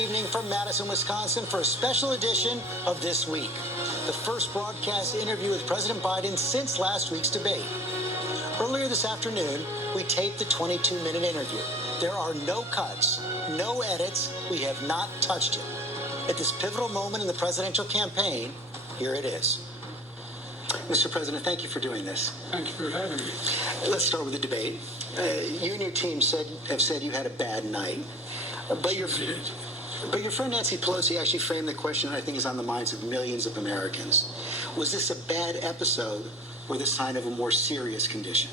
evening from Madison, Wisconsin for a special edition of This Week, the first broadcast interview with President Biden since last week's debate. Earlier this afternoon, we taped the 22-minute interview. There are no cuts, no edits. We have not touched it. At this pivotal moment in the presidential campaign, here it is. Mr. President, thank you for doing this. Thank you for having me. Let's start with the debate. You and your team have said you had a bad night. But your friend Nancy Pelosi actually framed the question that I think is on the minds of millions of Americans. Was this a bad episode or the sign of a more serious condition?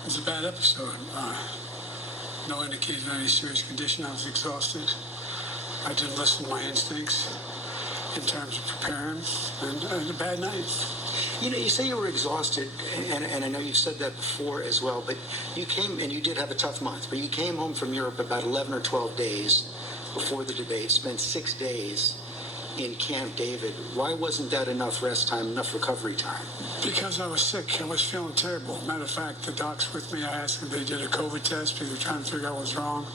It was a bad episode. No indication of any serious condition. I was exhausted. I didn't listen to my instincts in terms of preparing, and it was a bad night. You know, you say you were exhausted, and I know you've said that before as well, but you came, and you did have a tough month, but you came home from Europe about 11 or 12 days before the debate, spent 6 days in Camp David. Why wasn't that enough rest time, enough recovery time? Because I was sick. I was feeling terrible. Matter of fact, the docs with me, I asked them, they did a COVID test because they were trying to figure out what was wrong.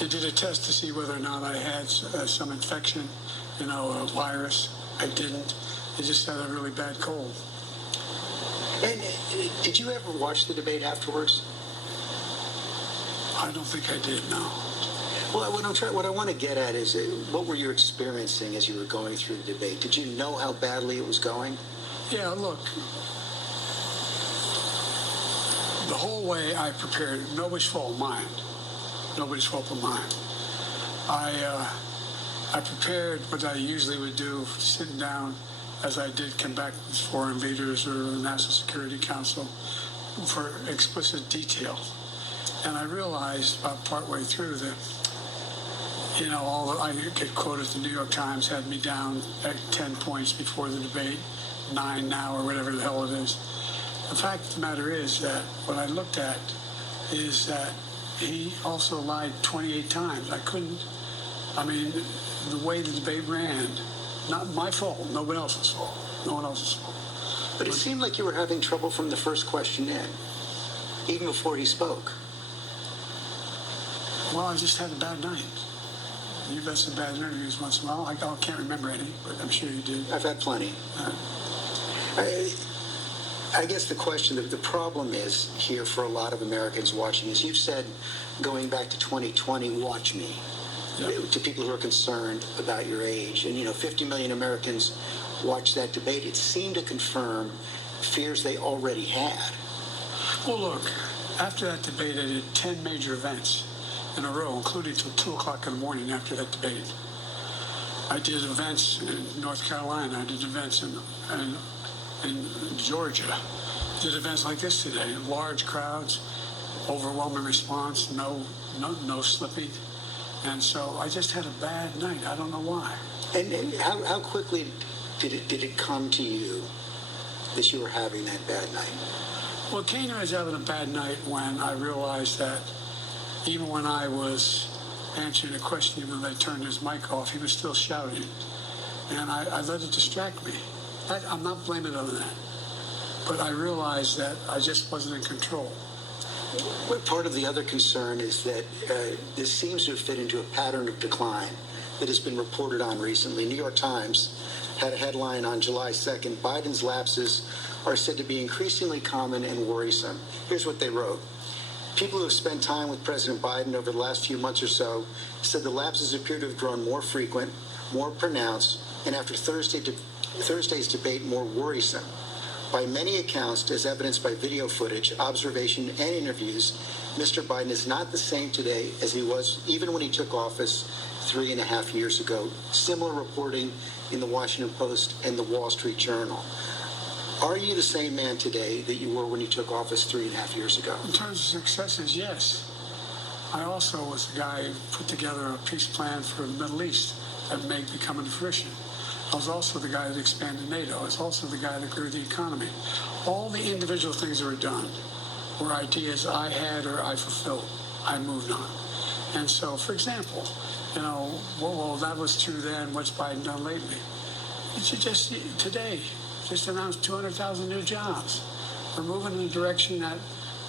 They did a test to see whether or not I had some infection, a virus. I didn't. They just had a really bad cold. And did you ever watch the debate afterwards? I don't think I did, no. Well, what I want to get at is what were you experiencing as you were going through the debate? Did you know how badly it was going? Yeah, look, the whole way I prepared, nobody's fault, mine. Nobody's fault but mine. I prepared what I usually would do, sitting down, as I did come back with foreign leaders or the National Security Council for explicit detail. And I realized about partway through that, I get quoted, the New York Times had me down at 10 points before the debate, 9 now, or whatever the hell it is. The fact of the matter is that what I looked at is that he also lied 28 times. The way the debate ran, not my fault, nobody else's fault, no one else's fault. But it seemed like you were having trouble from the first question in, even before he spoke. Well, I just had a bad night. You've had some bad interviews once in a while. I can't remember any, but I'm sure you did. I've had plenty. I guess the question, the problem is here for a lot of Americans watching, is you've said, going back to 2020, watch me. Yep. To people who are concerned about your age. And, 50 million Americans watched that debate. It seemed to confirm fears they already had. Well, look, after that debate, I did 10 major events in a row, including till 2 o'clock in the morning after that debate. I did events in North Carolina. I did events in Georgia. I did events like this today. Large crowds, overwhelming response, no slipping. And so I just had a bad night. I don't know why. And how quickly did it come to you that you were having that bad night? Well, Kaner was having a bad night when I realized that even when I was answering a question, even when they turned his mic off, he was still shouting. And I let it distract me. I'm not blaming it on that. But I realized that I just wasn't in control. But part of the other concern is that this seems to have fit into a pattern of decline that has been reported on recently. New York Times had a headline on July 2nd, Biden's lapses are said to be increasingly common and worrisome. Here's what they wrote. People who have spent time with President Biden over the last few months or so said the lapses appear to have grown more frequent, more pronounced, and after Thursday's debate, more worrisome. By many accounts, as evidenced by video footage, observation, and interviews, Mr. Biden is not the same today as he was even when he took office 3.5 years ago. Similar reporting in the Washington Post and the Wall Street Journal. Are you the same man today that you were when you took office 3.5 years ago? In terms of successes, yes. I also was the guy who put together a peace plan for the Middle East that may be coming to fruition. I was also the guy that expanded NATO. I was also the guy that grew the economy. All the individual things that were done were ideas I had or I fulfilled. I moved on. And so, for example, well, that was true then. What's Biden done lately? You should just today announced 200,000 new jobs. We're moving in a direction that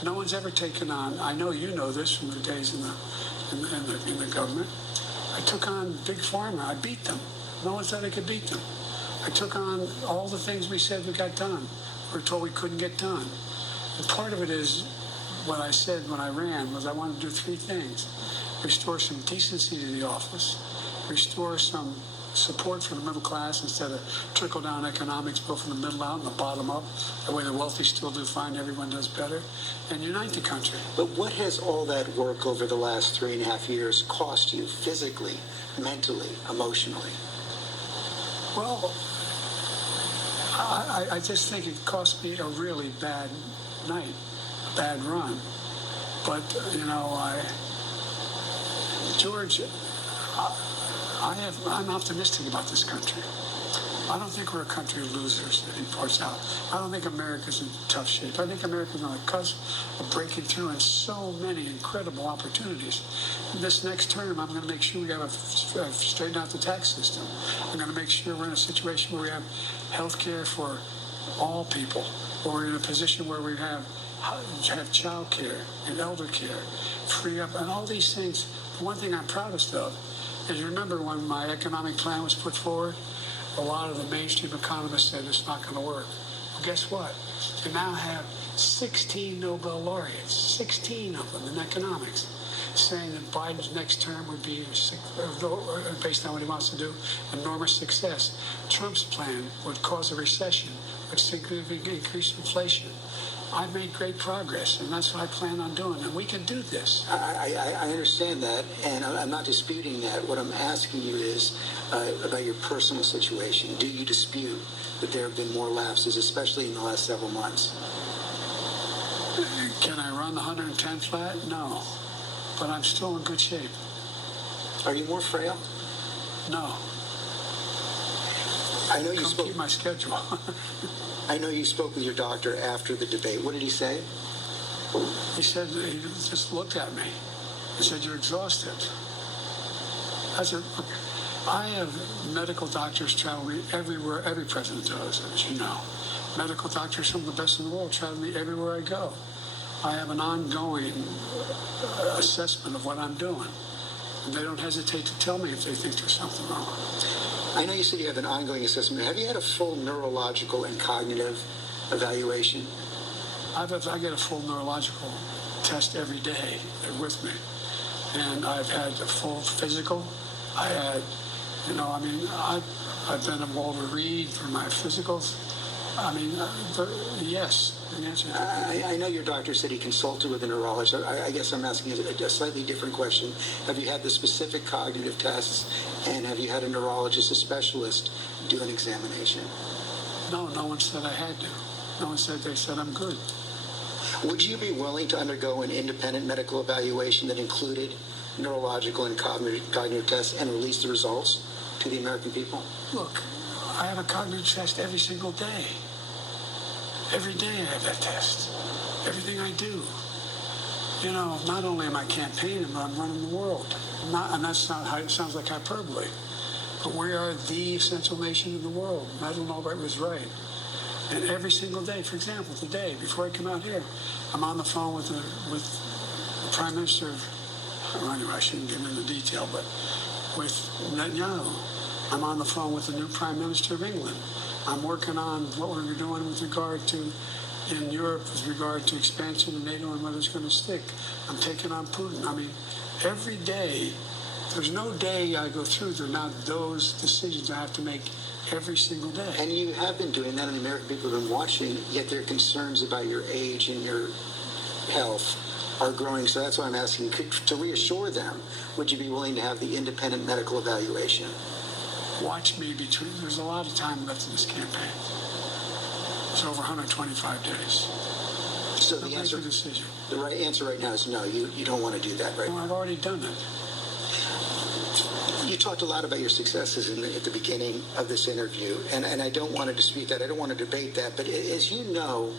no one's ever taken on. I know you know this from the days in the government. I took on Big Pharma. I beat them. No one said I could beat them. I took on all the things we said we got done. We were told we couldn't get done. And part of it is what I said when I ran was I wanted to do three things: restore some decency to the office, restore some support for the middle class instead of trickle-down economics, both from the middle out and the bottom up. That way the wealthy still do fine, everyone does better, and unite the country. But what has all that work over the last 3.5 years cost you physically, mentally, emotionally? Well, I just think it cost me a really bad night, a bad run. But, George, I'm optimistic about this country. I don't think we're a country of losers in parts out. I don't think America's in tough shape. I think America's on the cusp of breaking through in so many incredible opportunities. This next term, I'm going to make sure we have straighten out the tax system. I'm going to make sure we're in a situation where we have health care for all people, where we're in a position where we have child care and elder care, free up, and all these things. The one thing I'm proudest of is, remember when my economic plan was put forward, a lot of the mainstream economists said it's not going to work. Well, guess what? We now have 16 Nobel laureates, 16 of them in economics, saying that Biden's next term would be, based on what he wants to do, enormous success. Trump's plan would cause a recession, would significantly increase inflation. I've made great progress, and that's what I plan on doing, and we can do this. I understand that, and I'm not disputing that. What I'm asking you is about your personal situation. Do you dispute that there have been more lapses, especially in the last several months? Can I run the 110 flat? No, but I'm still in good shape. Are you more frail? No. I know you Come spoke. keep my schedule. I know you spoke with your doctor after the debate. What did he say? He said, he just looked at me. He said, "You're exhausted." I said, "Look, I have medical doctors travel me everywhere, every president does, as you know. Medical doctors, some of the best in the world, travel me everywhere I go. I have an ongoing assessment of what I'm doing. And they don't hesitate to tell me if they think there's something wrong." I know you said you have an ongoing assessment. Have you had a full neurological and cognitive evaluation? I get a full neurological test every day. They're with me. And I've had a full physical. I had, I've been at Walter Reed for my physicals. Yes, the answer is I know your doctor said he consulted with a neurologist. I guess I'm asking a slightly different question. Have you had the specific cognitive tests, and have you had a neurologist, a specialist, do an examination? No one said I had to. No one said, they said I'm good. Would you be willing to undergo an independent medical evaluation that included neurological and cognitive tests and release the results to the American people? Look, I have a cognitive test every single day. Every day I have that test. Everything I do. Not only am I campaigning, but I'm running the world. And that's not how it sounds like hyperbole. But we are the essential nation in the world. Madeleine Albright was right. And every single day, for example, today, before I come out here, I'm on the phone with the Prime Minister I shouldn't get into detail, but with Netanyahu. I'm on the phone with the new Prime Minister of England. I'm working on what we're doing with regard to, in Europe, with regard to expansion of NATO and whether it's going to stick. I'm taking on Putin. Every day, there's no day I go through that are not those decisions I have to make every single day. And you have been doing that, and the American people have been watching, yet their concerns about your age and your health are growing. So that's why I'm asking, to reassure them, would you be willing to have the independent medical evaluation? Watch me there's a lot of time left in this campaign. It's over 125 days. So They'll the answer, make a decision. the right answer right now is no, you don't want to do that, right? No, I've already done it. You talked a lot about your successes at the beginning of this interview, and I don't want to dispute that. I don't want to debate that. But as you know,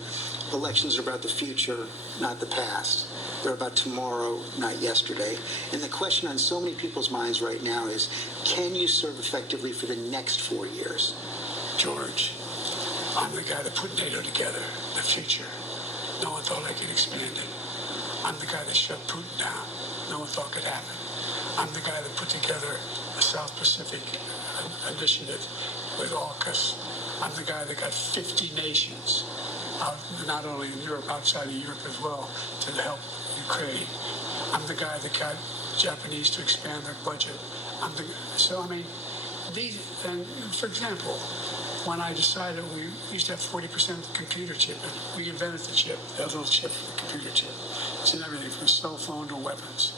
elections are about the future, not the past. They're about tomorrow, not yesterday. And the question on so many people's minds right now is, can you serve effectively for the next 4 years? George, I'm the guy that put NATO together, the future. No one thought I could expand it. I'm the guy that shut Putin down. No one thought could happen. I'm the guy that put together the South Pacific Initiative with AUKUS. I'm the guy that got 50 nations, not only in Europe, outside of Europe as well, to help Ukraine. I'm the guy that got Japanese to expand their budget. And for example, when I decided we used to have 40% of the computer chip, and we invented the chip, the little chip, the computer chip. It's in everything from cell phone to weapons.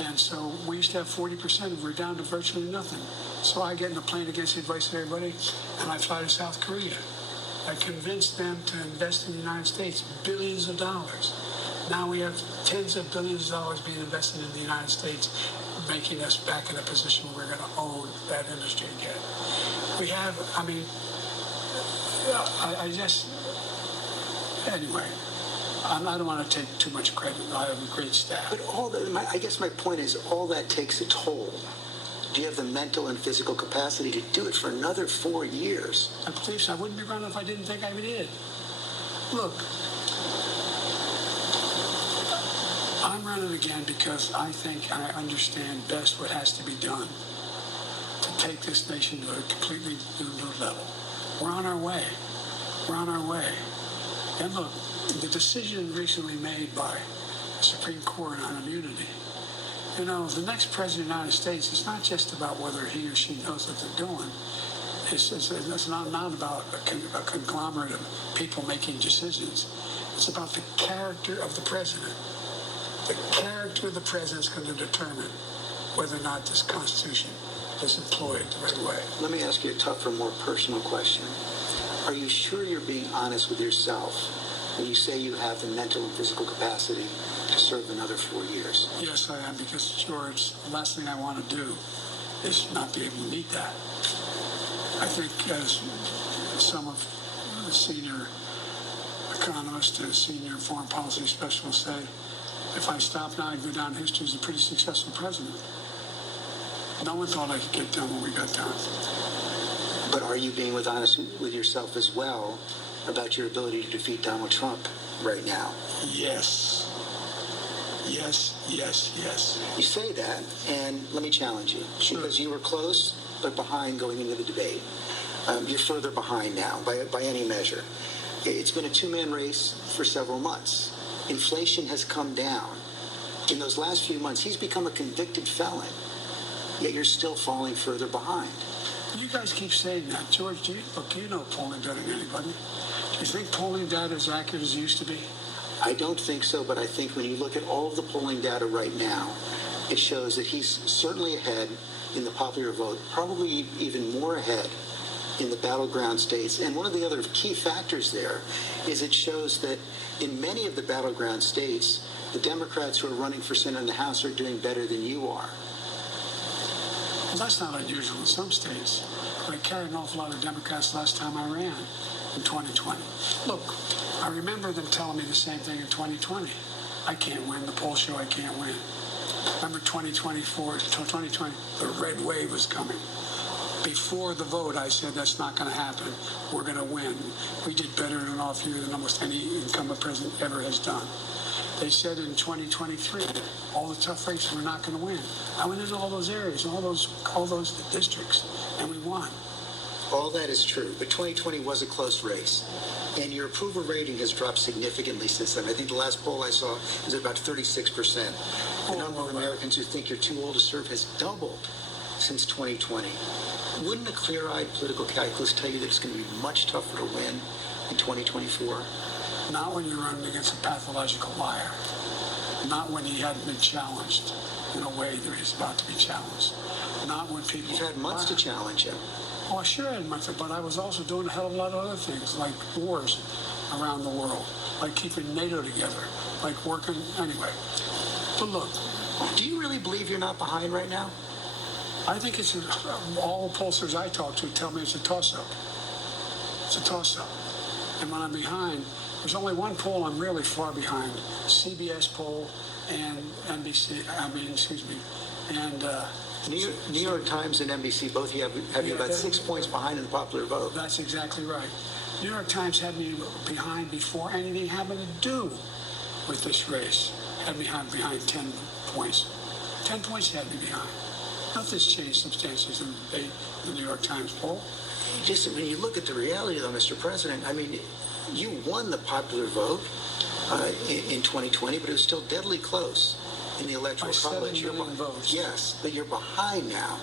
And so we used to have 40%, and we're down to virtually nothing. So I get in a plane against the advice of everybody, and I fly to South Korea. I convinced them to invest in the United States billions of dollars. Now we have tens of billions of dollars being invested in the United States, making us back in a position where we're going to own that industry again. We have, anyway, I don't want to take too much credit. I have a great staff. But I guess my point is, all that takes a toll. Do you have the mental and physical capacity to do it for another 4 years? I believe so. I wouldn't be running if I didn't think I did. Look, I'm running again because I think I understand best what has to be done to take this nation to a completely new level. We're on our way. We're on our way. And look, the decision recently made by the Supreme Court on immunity, the next president of the United States, it's not just about whether he or she knows what they're doing. It's not about a conglomerate of people making decisions. It's about the character of the president. The character of the president is going to determine whether or not this Constitution is employed the right way. Let me ask you a tougher, more personal question. Are you sure you're being honest with yourself when you say you have the mental and physical capacity to serve another 4 years? Yes, I am, because, George, the last thing I want to do is not be able to meet that. I think, as some of the senior economists and senior foreign policy specialists say, if I stop now, I'd go down in history as a pretty successful president. No one thought I could get done what we got done. But are you being honest with yourself as well about your ability to defeat Donald Trump right now? Yes. Yes, yes, yes. You say that, and let me challenge you. Sure. Because you were close, but behind going into the debate. You're further behind now, by any measure. It's been a two-man race for several months. Inflation has come down. In those last few months, he's become a convicted felon, yet you're still falling further behind. You guys keep saying that. George, you know polling better than anybody. Do you think polling data is accurate as it used to be? I don't think so, but I think when you look at all of the polling data right now, it shows that he's certainly ahead in the popular vote, probably even more ahead in the battleground states. And one of the other key factors there is it shows that in many of the battleground states, the Democrats who are running for Senate and the House are doing better than you are. Well, that's not unusual in some states. But I carried an awful lot of Democrats last time I ran in 2020. Look, I remember them telling me the same thing in 2020. I can't win. The polls show I can't win. Remember 2020, the red wave was coming. Before the vote, I said that's not going to happen. We're going to win. We did better in an off year than almost any incumbent president ever has done. They said in 2023, all the tough races we're not going to win. I went into all those areas, all those districts, and we won. All that is true, but 2020 was a close race. And your approval rating has dropped significantly since then. I think the last poll I saw was at about 36%. The number of Americans who think you're too old to serve has doubled since 2020. Wouldn't a clear-eyed political calculus tell you that it's going to be much tougher to win in 2024? Not when you're running against a pathological liar. Not when he hadn't been challenged in a way that he's about to be challenged. Not when people... You've had months to challenge him. Oh, sure I had months, but I was also doing a hell of a lot of other things, like wars around the world, like keeping NATO together, like working... Anyway. But look... Do you really believe you're not behind right now? I think it's... all the pollsters I talk to tell me it's a toss-up. It's a toss-up. And when I'm behind... There's only one poll I'm really far behind, CBS poll and NBC, and... New York Times and NBC both have you about 6 points behind in the popular vote. That's exactly right. New York Times had me behind before anything happened to do with this race. Had me behind 10 points. 10 points had me behind. Nothing's changed substantially since the New York Times poll. Just when you look at the reality, though, Mr. President, I mean, you won the popular vote in 2020, but it was still deadly close in the electoral By 7 college. million votes. Yes, but you're behind now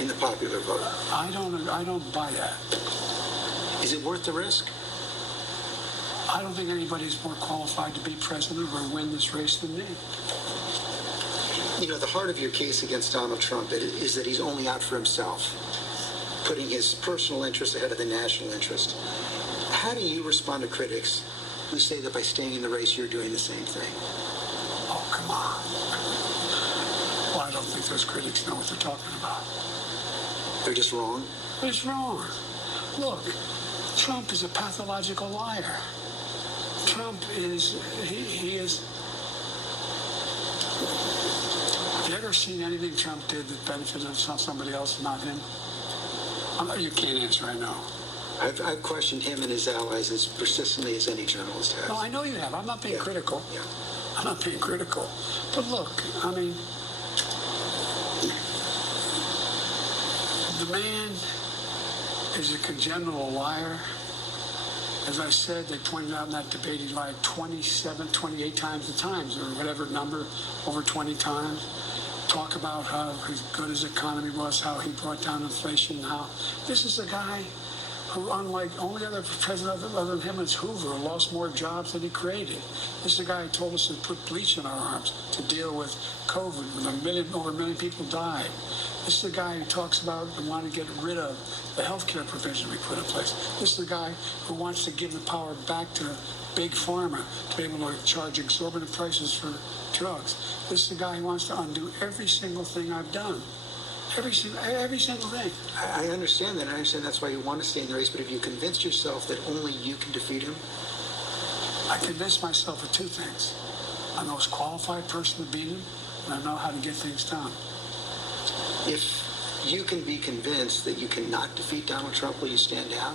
in the popular vote. I don't buy that. Is it worth the risk? I don't think anybody's more qualified to be president or win this race than me. You know, the heart of your case against Donald Trump is that he's only out for himself, putting his personal interest ahead of the national interest. How do you respond to critics who say that by staying in the race, you're doing the same thing? Oh, come on. Well, I don't think those critics know what they're talking about. They're just wrong? It's wrong. Look, Trump is a pathological liar. Trump is, he is. Have you ever seen anything Trump did that benefited somebody else, not him? You can't answer, I know. I've questioned him and his allies as persistently as any journalist has. No, I know you have. I'm not being critical. Yeah. I'm not being critical. But look, I mean, the man is a congenital liar. As I said, they pointed out in that debate he lied 27, 28 times the times, or whatever number, over 20 times. Talk about how good his economy was, how he brought down inflation, how this is a guy who, unlike only other president other than him is Hoover, lost more jobs than he created. This is a guy who told us to put bleach in our arms to deal with COVID, when over a million people died. This is the guy who talks about and wanting to get rid of the health care provision we put in place. This is the guy who wants to give the power back to big pharma to be able to charge exorbitant prices for drugs. This is the guy who wants to undo every single thing I've done. Every single thing. I understand that. I understand that's why you want to stay in the race. But if you convinced yourself that only you can defeat him? I convinced myself of two things. I'm the most qualified person to beat him, and I know how to get things done. If you can be convinced that you cannot defeat Donald Trump, will you stand down?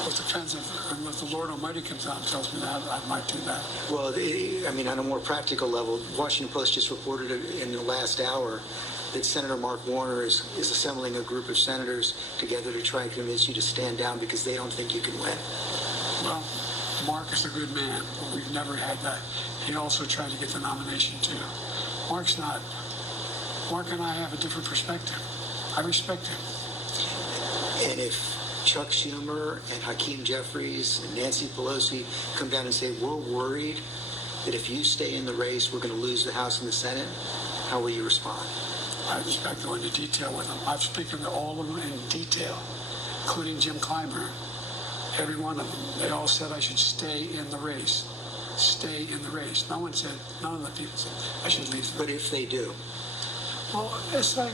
Well, it depends if the Lord Almighty comes out and tells me that, I might do that. Well, I mean, on a more practical level, Washington Post just reported in the last hour that Senator Mark Warner is assembling a group of senators together to try and convince you to stand down because they don't think you can win. Well, Mark is a good man, but we've never had that. He also tried to get the nomination, too. Mark and I have a different perspective. I respect him. And if Chuck Schumer and Hakeem Jeffries and Nancy Pelosi come down and say, we're worried that if you stay in the race, we're going to lose the House and the Senate, how will you respond? I expect to go into detail with them. I've spoken to all of them in detail, including Jim Clyburn. Every one of them. They all said I should stay in the race. Stay in the race. None of the people said I should leave. But if they do? Well, it's like,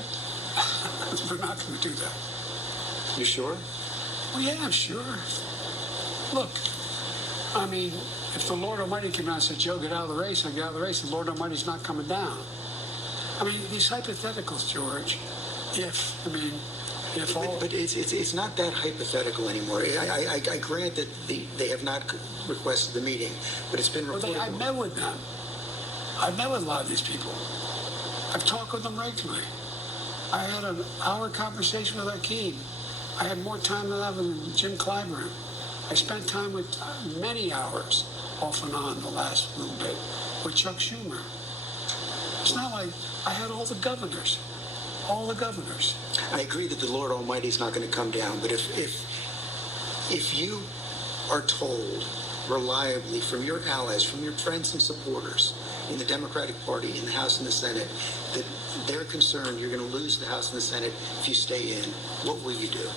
we're not going to do that. You sure? Well, yeah, I'm sure. Look, I mean, if the Lord Almighty came out and said, Joe, get out of the race, I get out of the race, the Lord Almighty's not coming down. I mean, these hypotheticals, George, if all... But it's not that hypothetical anymore. I grant that they have not requested the meeting, but it's been reported. I met with them. I've met with a lot of these people. I've talked with them regularly. I had an hour conversation with Hakeem. I had more time than that with Jim Clyburn. I spent time with many hours off and on the last little bit with Chuck Schumer. It's not like I had all the governors. All the governors. I agree that the Lord Almighty is not going to come down, but if you are told reliably from your allies, from your friends and supporters in the Democratic Party, in the House and the Senate, that they're concerned you're going to lose the House and the Senate if you stay in, what will you do?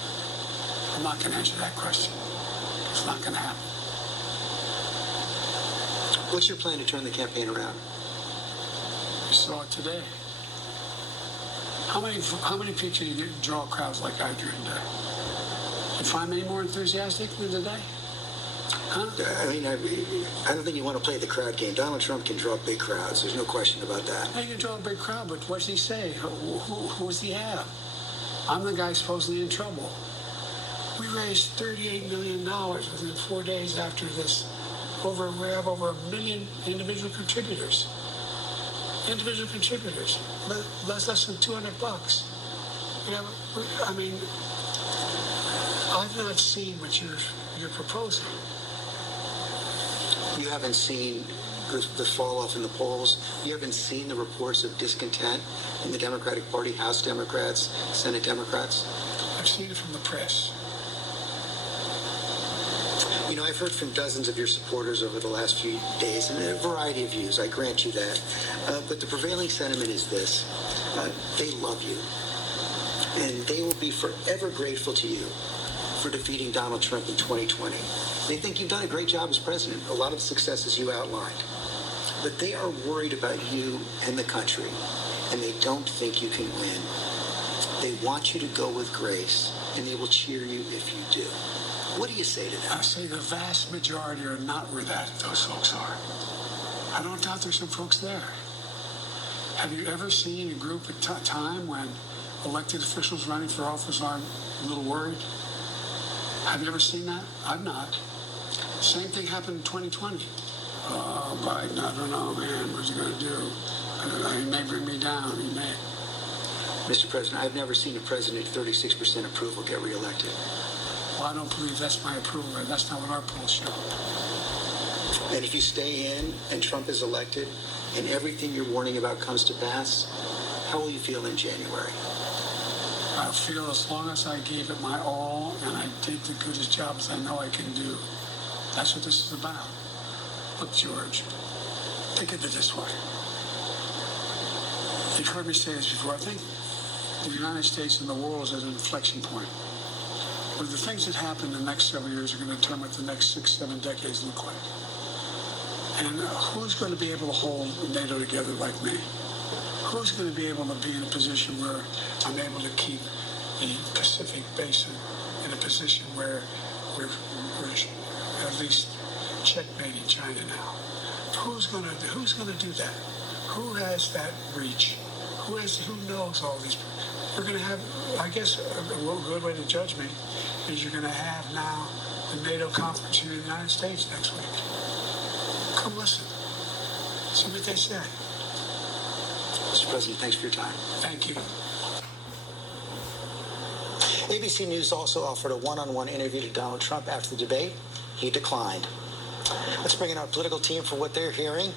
I'm not going to answer that question. It's not going to happen. What's your plan to turn the campaign around? You saw it today. How many people you draw crowds like I drew today? You find many more enthusiastic than today? Huh? I mean, I don't think you want to play the crowd game. Donald Trump can draw big crowds. There's no question about that. He can draw a big crowd, but what does he say? Who does he have? I'm the guy supposedly in trouble. We raised $38 million within 4 days after this. We have over 1 million individual contributors. individual contributors, less than $200. You know, I mean, I've not seen what you're proposing. You haven't seen the fall off in the polls. You haven't seen the reports of discontent in the Democratic Party, House Democrats, Senate Democrats. I've seen it from the press. You know, I've heard from dozens of your supporters over the last few days, and a variety of views, I grant you that. But the prevailing sentiment is this. They love you. And they will be forever grateful to you for defeating Donald Trump in 2020. They think you've done a great job as president, a lot of the successes you outlined. But they are worried about you and the country, and they don't think you can win. They want you to go with grace, and they will cheer you if you do. What do you say to them? I say the vast majority are not where those folks are. I don't doubt there's some folks there. Have you ever seen a group at time when elected officials running for office aren't a little worried? Have you ever seen that? I've not. Same thing happened in 2020. Oh, Biden, I don't know, man. What's he going to do? He may bring me down. He may. Mr. President, I've never seen a president at 36% approval get reelected. Well, I don't believe that's my approval rate. That's not what our polls show. And if you stay in and Trump is elected and everything you're warning about comes to pass, how will you feel in January? I feel as long as I gave it my all and I did the goodest job as I know I can do. That's what this is about. Look, George, think of it this way. You've heard me say this before. I think the United States and the world is at an inflection point where the things that happen in the next several years are going to determine what the next 6-7 decades look like. And who's going to be able to hold NATO together like me? Who's going to be able to be in a position where I'm able to keep the Pacific Basin in a position where we're at least checkmating China now? Who's going to do that? Who has that reach? Who knows all these? We're going to have, I guess, a good way to judge me is you're going to have now the NATO conference here in the United States next week. Come listen. See what they say. Mr. President, thanks for your time. Thank you. ABC News also offered a one-on-one interview to Donald Trump after the debate. He declined. Let's bring in our political team for what they're hearing.